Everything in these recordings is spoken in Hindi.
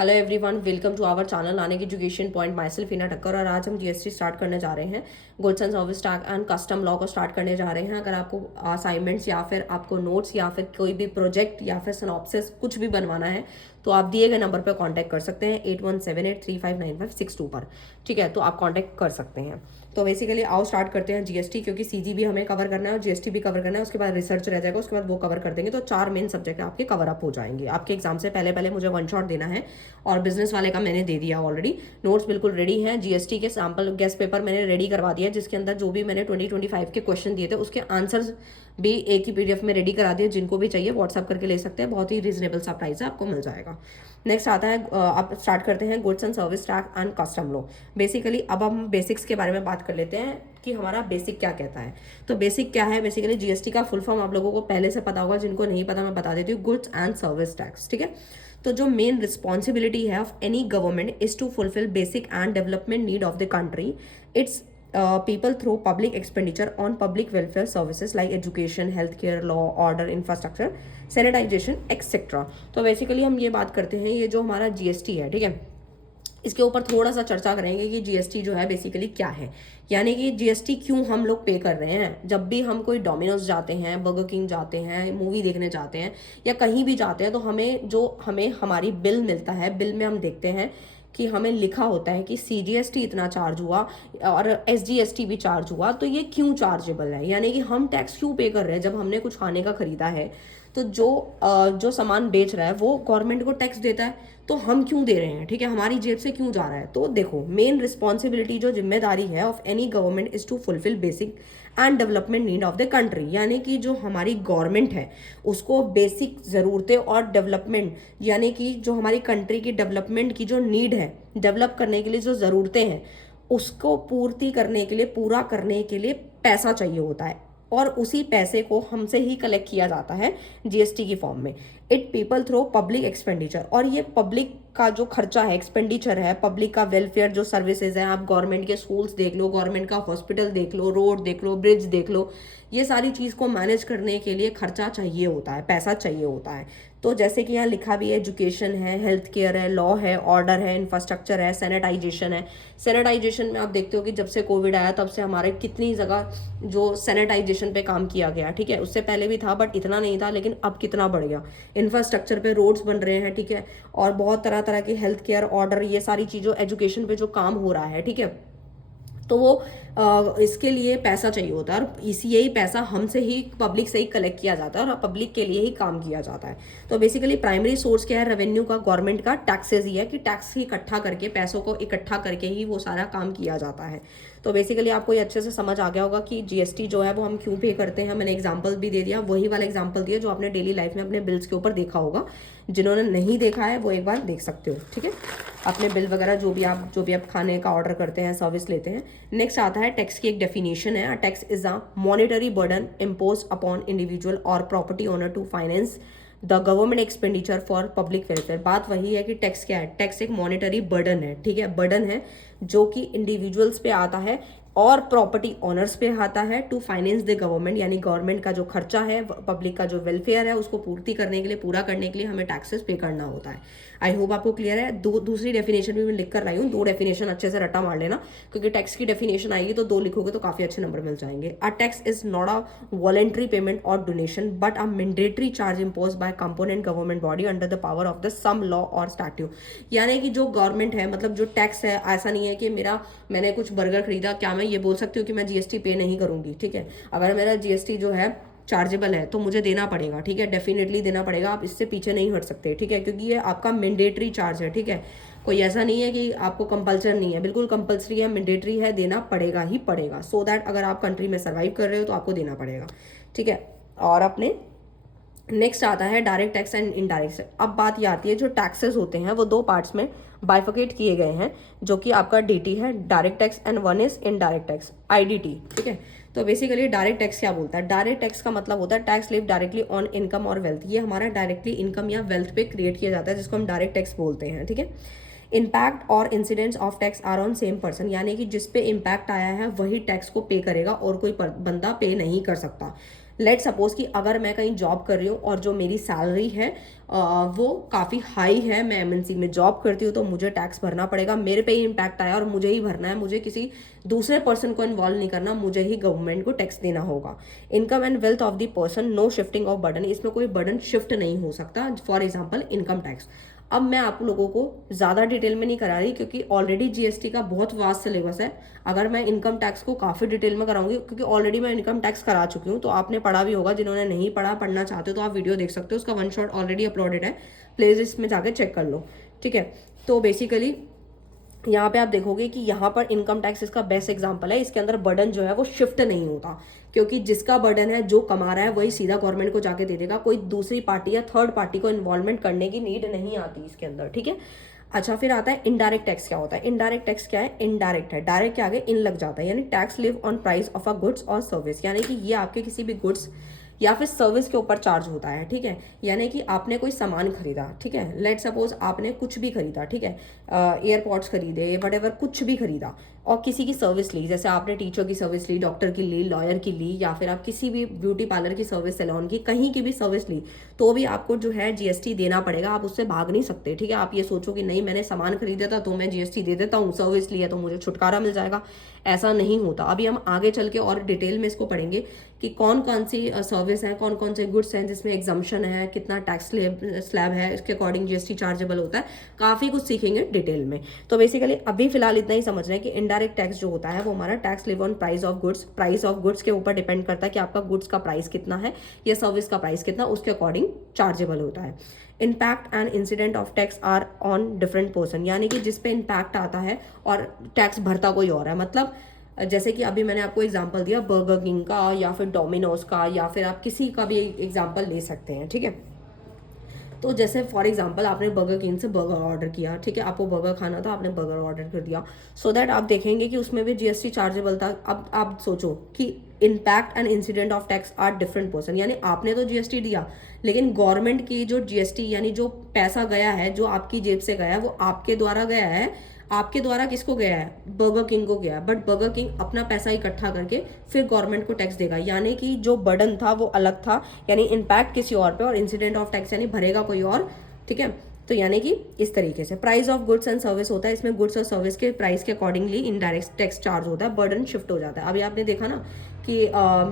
Hello everyone, welcome to our channel Anek education point. Myself Hina Thakkar और आज हम जीएसटी स्टार्ट करने जा रहे हैं। Goods and service tax and custom law को स्टार्ट करने जा रहे हैं। अगर आपको असाइनमेंट्स या फिर आपको नोट्स या फिर कोई भी प्रोजेक्ट या फिर सिनॉप्सिस कुछ भी बनवाना है तो आप दिए गए नंबर पर कांटेक्ट कर सकते हैं 8178359562 पर। ठीक है, तो आप कांटेक्ट कर सकते हैं। तो बेसिकली आओ स्टार्ट करते हैं जीएसटी, क्योंकि सीजी भी हमें कवर करना है और जीएसटी भी कवर करना है। उसके बाद रिसर्च रह जाएगा, उसके बाद वो कवर कर देंगे। तो 4 मेन सब्जेक्ट आपके कवर अप हो जाएंगे। आपके एग्जाम से पहले पहले मुझे वन शॉट देना है और बिजनेस वाले का मैंने दे दिया ऑलरेडी। नोट्स बिल्कुल रेडी हैं। जीएसटी के सैम्पल गेस्ट पेपर मैंने रेडी करवा दिया, जिसके अंदर जो भी मैंने 2025 के क्वेश्चन दिए थे उसके आंसर्स भी एक ही पीडीएफ में रेडी करा दिए। जिनको भी चाहिए व्हाट्सअप करके ले सकते हैं, बहुत ही रीजनेबल सा प्राइस है, आपको मिल जाएगा। नेक्स्ट आता है, आप स्टार्ट करते हैं goods and service tax and custom law. Basically अब हम बेसिक्स के बारे में बात कर लेते हैं कि हमारा बेसिक क्या कहता है। तो बेसिक क्या है? बेसिकली जीएसटी का फुल फॉर्म आप लोगों को पहले से पता होगा, जिनको नहीं पता मैं बता देती हूँ। गुड्स एंड सर्विस टैक्स, ठीक है। तो जो मेन रिस्पॉन्सिबिलिटी है of any government is to fulfil basic and development need of the country. It's people through public expenditure on public welfare services like education, healthcare, law, order, infrastructure, sanitation, etc. तो बेसिकली हम ये बात करते हैं, ये जो हमारा जीएसटी है, ठीक है, इसके ऊपर थोड़ा सा चर्चा करेंगे कि जीएसटी जो है बेसिकली क्या है। यानी कि जीएसटी क्यों हम लोग पे कर रहे हैं। जब भी हम कोई डोमिनोज जाते हैं, बर्गर किंग जाते हैं, मूवी देखने जाते हैं या कहीं भी जाते हैं, तो हमें हमारी बिल मिलता है। बिल में हम देखते हैं कि हमें लिखा होता है कि सीजीएसटी इतना चार्ज हुआ और एसजीएसटी भी चार्ज हुआ। तो ये क्यों चार्जेबल है, यानी कि हम टैक्स क्यों पे कर रहे हैं। जब हमने कुछ खाने का खरीदा है तो जो सामान बेच रहा है वो गवर्नमेंट को टैक्स देता है, तो हम क्यों दे रहे हैं, ठीक है, हमारी जेब से क्यों जा रहा है। तो देखो, मेन रिस्पॉन्सिबिलिटी जो जिम्मेदारी है of any government is to fulfil basic and development need of the country. यानी कि जो हमारी गवर्नमेंट है उसको बेसिक ज़रूरतें और डेवलपमेंट, यानी कि जो हमारी कंट्री की डेवलपमेंट की जो नीड है, डेवलप करने के लिए जो ज़रूरतें हैं उसको पूर्ति करने के लिए, पूरा करने के लिए पैसा चाहिए होता है। और उसी पैसे को हमसे ही कलेक्ट किया जाता है जीएसटी की फॉर्म में। It people through public expenditure, और ये पब्लिक का जो खर्चा है, एक्सपेंडिचर है, पब्लिक का वेलफेयर जो सर्विसेज है, आप गवर्नमेंट के स्कूल्स देख लो, गवर्नमेंट का हॉस्पिटल देख लो, रोड देख लो, ब्रिज देख लो, ये सारी चीज़ को मैनेज करने के लिए खर्चा चाहिए होता है, पैसा चाहिए होता है। तो जैसे कि यहाँ लिखा भी है, एजुकेशन है, हेल्थ केयर है, लॉ है, ऑर्डर है, इंफ्रास्ट्रक्चर है, सैनिटाइजेशन है। सैनिटाइजेशन में आप देखते हो कि जब से कोविड आया तब से हमारे कितनी जगह जो सैनिटाइजेशन पे काम किया गया, ठीक है। उससे पहले भी था बट इतना नहीं था, लेकिन अब कितना बढ़ गया। इंफ्रास्ट्रक्चर पे रोड्स बन रहे हैं, ठीक है, और बहुत तरह तरह के हेल्थ केयर, ऑर्डर, ये सारी चीज़ों, एजुकेशन पे जो काम हो रहा है, ठीक है। तो वो इसके लिए पैसा चाहिए होता है, और यही पैसा हमसे ही, पब्लिक से ही कलेक्ट किया जाता है और पब्लिक के लिए ही काम किया जाता है। तो बेसिकली प्राइमरी सोर्स क्या है रेवेन्यू का, गवर्नमेंट का टैक्सेस ही है, कि टैक्स ही इकट्ठा करके, पैसों को इकट्ठा करके ही वो सारा काम किया जाता है। तो बेसिकली आपको ये अच्छे से समझ आ गया होगा कि जीएसटी जो है वो हम क्यों पे करते हैं। मैंने एग्जांपल भी दे दिया, वही वाला एग्जांपल दिया जो आपने डेली लाइफ में अपने बिल्स के ऊपर देखा होगा। जिन्होंने नहीं देखा है वो एक बार देख सकते हो, ठीक है, अपने बिल वगैरह जो भी आप खाने का ऑर्डर करते हैं, सर्विस लेते हैं। नेक्स्ट आता है टैक्स की एक डेफिनेशन है। Tax is a monetary burden impose upon individual और property owner to finance the government expenditure for public welfare. बात वही है कि टैक्स क्या है। टैक्स एक मॉनेटरी बर्डन है, ठीक है, बर्डन है जो कि इंडिविजुअल्स पे आता है और प्रॉपर्टी ओनर्स पे आता है, टू फाइनेंस द गवर्नमेंट, यानी गवर्नमेंट का जो खर्चा है, पब्लिक का जो वेलफेयर है, उसको पूर्ति करने के लिए, पूरा करने के लिए हमें टैक्सेस पे करना होता है। आई होप आपको क्लियर है। दूसरी डेफिनेशन भी मैं लिख कर लाई हूँ, 2 डेफिनेशन अच्छे से रट्टा मार लेना, क्योंकि टैक्स की डेफिनेशन आएगी तो 2 लिखोगे तो काफी अच्छे नंबर मिल जाएंगे। A tax is not a voluntary payment और donation but a mandatory charge impose by component government body under the power of the some law और स्टैट्यूट। यानी कि जो गवर्नमेंट है, मतलब जो टैक्स है, ऐसा नहीं है कि मैंने कुछ बर्गर खरीदा, क्या मैं ये बोल सकती हूँ कि मैं जीएसटी पे नहीं करूंगी, ठीक है। अगर मेरा जीएसटी जो है चार्जेबल है तो मुझे देना पड़ेगा, ठीक है, डेफिनेटली देना पड़ेगा। आप इससे पीछे नहीं हट सकते, ठीक है, क्योंकि ये आपका मैंडेटरी चार्ज है, ठीक है। कोई ऐसा नहीं है कि आपको कंपल्सन नहीं है, बिल्कुल कंपल्सरी है, मैंडेटरी है, देना पड़ेगा ही पड़ेगा। सो दैट अगर आप कंट्री में सर्वाइव कर रहे हो तो आपको देना पड़ेगा, ठीक है। और अपने नेक्स्ट आता है डायरेक्ट टैक्स एंड इनडायरेक्ट। अब बात ये आती है, जो टैक्सेस होते हैं वो 2 पार्ट्स में बाइफिकेट किए गए हैं, जो कि आपका डीटी है, direct tax, and one is indirect tax, IDT, ठीक है। तो बेसिकली डायरेक्ट टैक्स क्या बोलता है? डायरेक्ट टैक्स का मतलब होता है tax live directly on income और वेल्थ। ये हमारा डायरेक्टली इनकम या वेल्थ पे क्रिएट किया जाता है, जिसको हम डायरेक्ट टैक्स बोलते हैं, ठीक है। इम्पैक्ट और incidents of tax are on same person, यानी कि जिस पे इम्पैक्ट आया है वही टैक्स को पे करेगा और कोई बंदा पे नहीं कर सकता। लेट सपोज कि अगर मैं कहीं जॉब कर रही हूँ और जो मेरी सैलरी है वो काफ़ी हाई है, मैं एमएनसी में जॉब करती हूँ, तो मुझे टैक्स भरना पड़ेगा, मेरे पे ही इम्पैक्ट आया और मुझे ही भरना है, मुझे किसी दूसरे पर्सन को इन्वॉल्व नहीं करना, मुझे ही गवर्नमेंट को टैक्स देना होगा। Income and wealth of the person, no shifting of burden, इसमें कोई बर्डन शिफ्ट नहीं हो सकता। For example income tax. अब मैं आप लोगों को ज़्यादा डिटेल में नहीं करा रही क्योंकि ऑलरेडी जीएसटी का बहुत वास्ट सिलेबस है। अगर मैं इनकम टैक्स को काफ़ी डिटेल में कराऊंगी, क्योंकि ऑलरेडी मैं इनकम टैक्स करा चुकी हूँ, तो आपने पढ़ा भी होगा। जिन्होंने नहीं पढ़ा, पढ़ना चाहते हो तो आप वीडियो देख सकते हो, उसका वन शॉट ऑलरेडी अपलोडेड है, प्लेलिस्ट में जाकर चेक कर लो, ठीक है। तो बेसिकली यहाँ पे आप देखोगे कि यहाँ पर इनकम टैक्स इसका बेस्ट एग्जांपल है। इसके अंदर बर्डन जो है वो शिफ्ट नहीं होता, क्योंकि जिसका बर्डन है, जो कमा रहा है, वही सीधा गवर्नमेंट को जाके दे देगा। कोई दूसरी पार्टी या थर्ड पार्टी को इन्वॉल्वमेंट करने की नीड नहीं आती इसके अंदर, ठीक है। अच्छा, फिर आता है इनडायरेक्ट टैक्स। क्या होता है इनडायरेक्ट टैक्स? क्या है इनडायरेक्ट है, डायरेक्ट के आगे इन लग जाता है, यानी tax live on price of a goods और सर्विस, यानी कि ये आपके किसी भी गुड्स या फिर सर्विस के ऊपर चार्ज होता है, ठीक है। यानी कि आपने कोई सामान खरीदा, ठीक है, लेट सपोज आपने कुछ भी खरीदा, ठीक है, एयरपॉड्स खरीदे, वट कुछ भी खरीदा, और किसी की सर्विस ली, जैसे आपने टीचर की सर्विस ली, डॉक्टर की ली, लॉयर की ली, या फिर आप किसी भी ब्यूटी पार्लर की सर्विस, सैलून की, कहीं की भी सर्विस ली, तो भी आपको जो है जीएसटी देना पड़ेगा। आप उससे भाग नहीं सकते, ठीक है। आप ये सोचो कि नहीं, मैंने सामान खरीदा था तो मैं जीएसटी दे देता हूँ, सर्विस लिया तो मुझे छुटकारा मिल जाएगा, ऐसा नहीं होता। अभी हम आगे चल के और डिटेल में इसको पढ़ेंगे कि कौन कौन सी सर्विस है, कौन कौन से गुड्स हैं जिसमें एग्जम्पशन है, कितना टैक्स स्लैब है, इसके अकॉर्डिंग जीएसटी चार्जेबल होता है, काफ़ी कुछ सीखेंगे डिटेल में। तो बेसिकली अभी फिलहाल इतना ही समझ रहे हैं कि इनडायरेक्ट टैक्स जो होता है वो हमारा tax live on price of goods, price of goods के ऊपर डिपेंड करता है कि आपका गुड्स का प्राइस कितना है या सर्विस का प्राइस कितना, उसके अकॉर्डिंग चार्जेबल होता है। Impact and incident of tax are on different person, यानी कि जिस पे इम्पैक्ट आता है और टैक्स भरता कोई और है। मतलब जैसे कि अभी मैंने आपको एग्जांपल दिया बर्गर किंग का या फिर डोमिनोज का, या फिर आप किसी का भी एग्जांपल ले सकते हैं, ठीक है। तो जैसे फॉर एग्जांपल आपने बर्गर किंग से बर्गर ऑर्डर किया, ठीक है, आपको बर्गर खाना था, आपने बर्गर ऑर्डर कर दिया, सो दैट आप देखेंगे कि उसमें भी जीएसटी चार्जेबल था। अब आप सोचो कि impact and incident of tax are different person, यानी आपने तो जीएसटी दिया, लेकिन गवर्नमेंट की जो जीएसटी यानी जो पैसा गया है, जो आपकी जेब से गया है, वो आपके द्वारा गया है। आपके द्वारा किसको गया है? बर्गर किंग को गया है, बट बर्गर किंग अपना पैसा इकट्ठा करके फिर गवर्नमेंट को टैक्स देगा, यानी कि जो बर्डन था वो अलग था, यानी इम्पैक्ट किसी और पे, और इंसिडेंट ऑफ टैक्स यानी भरेगा कोई और, ठीक है। तो यानी कि इस तरीके से price of goods and service होता है, इसमें गुड्स और सर्विस के प्राइस के अकॉर्डिंगली इनडायरेक्ट टैक्स चार्ज होता है, बर्डन शिफ्ट हो जाता है। अभी आपने देखा ना कि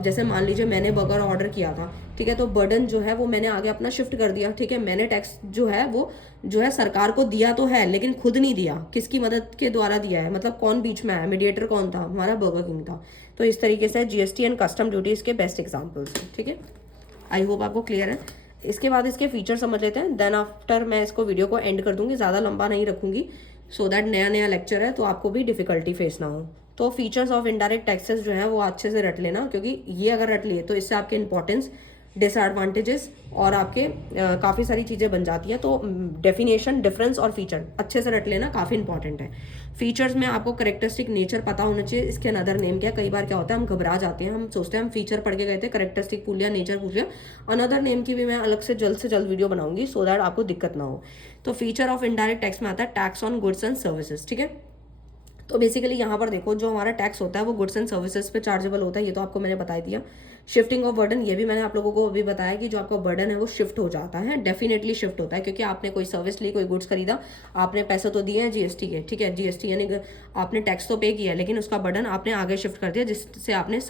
जैसे मान लीजिए मैंने बर्गर ऑर्डर किया था, ठीक है, तो बर्डन जो है वो मैंने आगे अपना शिफ्ट कर दिया, ठीक है। मैंने टैक्स जो है वो जो है सरकार को दिया तो है, लेकिन खुद नहीं दिया, किसकी मदद के द्वारा दिया है, मतलब कौन बीच में आया, मीडिएटर कौन था? हमारा बर्गर किंग था। तो इस तरीके से जीएसटी एंड कस्टम ड्यूटी इसके बेस्ट एग्जाम्पल्स हैं, ठीक है। आई होप आपको क्लियर है। इसके बाद इसके फीचर समझ लेते हैं, देन आफ्टर मैं इसको वीडियो को एंड कर दूंगी, ज़्यादा लंबा नहीं रखूंगी, सो दैट नया नया लेक्चर है तो आपको भी डिफिकल्टी फेस ना हो। तो फीचर्स ऑफ इनडायरेक्ट टैक्सेस जो है वो अच्छे से रट लेना, क्योंकि ये अगर रट लिए तो इससे आपके इंपॉर्टेंस, डिसएडवांटेजेस और आपके काफ़ी सारी चीज़ें बन जाती हैं। तो डेफिनेशन, डिफरेंस और फीचर अच्छे से रट लेना, काफ़ी इंपॉर्टेंट है। फीचर्स में आपको करेक्टरिस्टिक नेचर पता होना चाहिए, इसके अनदर नेम क्या है। कई बार क्या होता है हम घबरा जाते हैं, हम सोचते हैं हम फीचर पढ़ के गए थे, करेक्टरिस्टिक पूछ लिया, नेचर पूछ लिया। अनदर नेम की भी मैं अलग से जल्द वीडियो बनाऊंगी, सो दैट आपको दिक्कत ना हो। तो फीचर ऑफ इनडायरेक्ट टैक्स में आता है tax on goods and services, ठीक है। तो बेसिकली यहाँ पर देखो, जो हमारा टैक्स होता है वो गुड्स एंड सर्विसेज पे चार्जेबल होता है, ये तो आपको मैंने बता दिया। शिफ्टिंग ऑफ बर्डन, ये भी मैंने आप लोगों को अभी बताया कि जो आपका बर्डन है वो शिफ्ट हो जाता है, डेफिनेटली शिफ्ट होता है, क्योंकि आपने कोई सर्विस ली, कोई गुड्स खरीदा, आपने पैसे तो दिए हैं जीएसटी के, ठीक है, जीएसटी यानी आपने टैक्स तो पे किया, लेकिन उसका बर्डन आपने आगे शिफ्ट कर दिया, जिससे आपने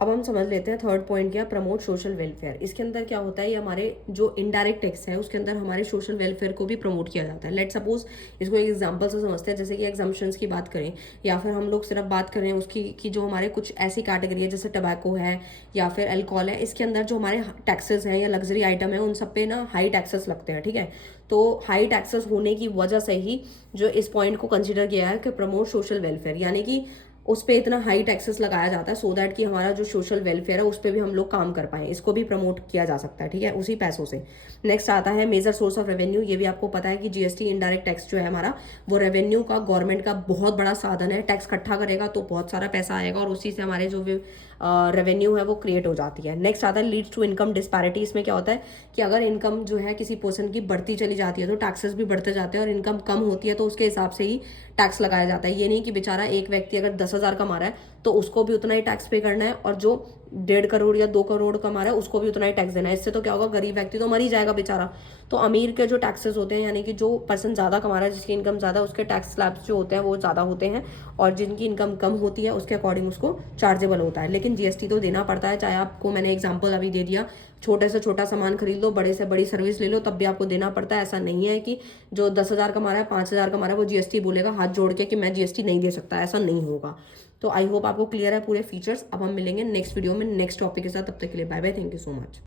अब हम समझ लेते हैं थर्ड पॉइंट क्या, प्रमोट सोशल वेलफेयर। इसके अंदर क्या होता है, ये हमारे जो इनडायरेक्ट टैक्स है उसके अंदर हमारे सोशल वेलफेयर को भी प्रमोट किया जाता है। लेट सपोज इसको एक एग्जांपल से समझते हैं, जैसे कि एग्जाम्पशंस की बात करें, या फिर हम लोग सिर्फ बात करें उसकी कि जो हमारे कुछ ऐसी कैटेगरी है जैसे टबैको है या फिर अल्कोहल है, इसके अंदर जो हमारे टैक्सेस हैं या लग्जरी आइटम है उन सब पे ना हाई टैक्सेस लगते हैं, ठीक है। तो हाई टैक्सेस होने की वजह से ही जो इस पॉइंट को कंसिडर किया है कि प्रमोट सोशल वेलफेयर, यानी कि उस पर इतना हाई टैक्सेस लगाया जाता है सो दैट कि हमारा जो सोशल वेलफेयर है उस पर भी हम लोग काम कर पाएँ, इसको भी प्रमोट किया जा सकता है, ठीक है, उसी पैसों से। नेक्स्ट आता है मेजर सोर्स ऑफ रेवेन्यू। ये भी आपको पता है कि जीएसटी इनडायरेक्ट टैक्स जो है हमारा वो रेवेन्यू का, गवर्नमेंट का बहुत बड़ा साधन है। टैक्स इकट्ठा करेगा तो बहुत सारा पैसा आएगा और उसी से हमारे जो रेवेन्यू है वो क्रिएट हो जाती है। नेक्स्ट आता है लीड्स टू इनकम डिस्पैरिटी। इसमें क्या होता है कि अगर इनकम जो है किसी पर्सन की बढ़ती चली जाती है तो टैक्सेस भी बढ़ते जाते हैं, और इनकम कम होती है तो उसके हिसाब से ही टैक्स लगाया जाता है। ये नहीं कि बेचारा एक व्यक्ति अगर 10,000 कमा रहा है तो उसको भी उतना ही टैक्स पे करना है, और जो 1.5 करोड़ या 2 करोड़ कमा रहा है उसको भी उतना ही टैक्स देना है। इससे तो क्या होगा, गरीब व्यक्ति तो मर ही जाएगा बेचारा। तो अमीर के जो टैक्सेस होते हैं, यानी कि जो पर्सन ज़्यादा कमा रहा है, जिसकी इनकम ज़्यादा, उसके टैक्स स्लैब्स जो होते हैं वो ज़्यादा होते हैं, और जिनकी इनकम कम होती है उसके अकॉर्डिंग उसको चार्जेबल होता है। लेकिन जीएसटी तो देना पड़ता है, चाहे आपको, मैंने एग्जाम्पल अभी दे दिया, छोटे से छोटा सामान खरीद लो, बड़े से बड़ी सर्विस ले लो, तब भी आपको देना पड़ता है। ऐसा नहीं है कि जो 10,000 कमा रहा है, 5,000 कमा रहा है, वो जीएसटी बोलेगा हाथ जोड़ के कि मैं जीएसटी नहीं दे सकता, ऐसा नहीं होगा। तो आई होप आपको क्लियर है पूरे फीचर्स। अब हम मिलेंगे नेक्स्ट वीडियो में नेक्स्ट टॉपिक के साथ, तब तक के लिए bye bye, thank you so much.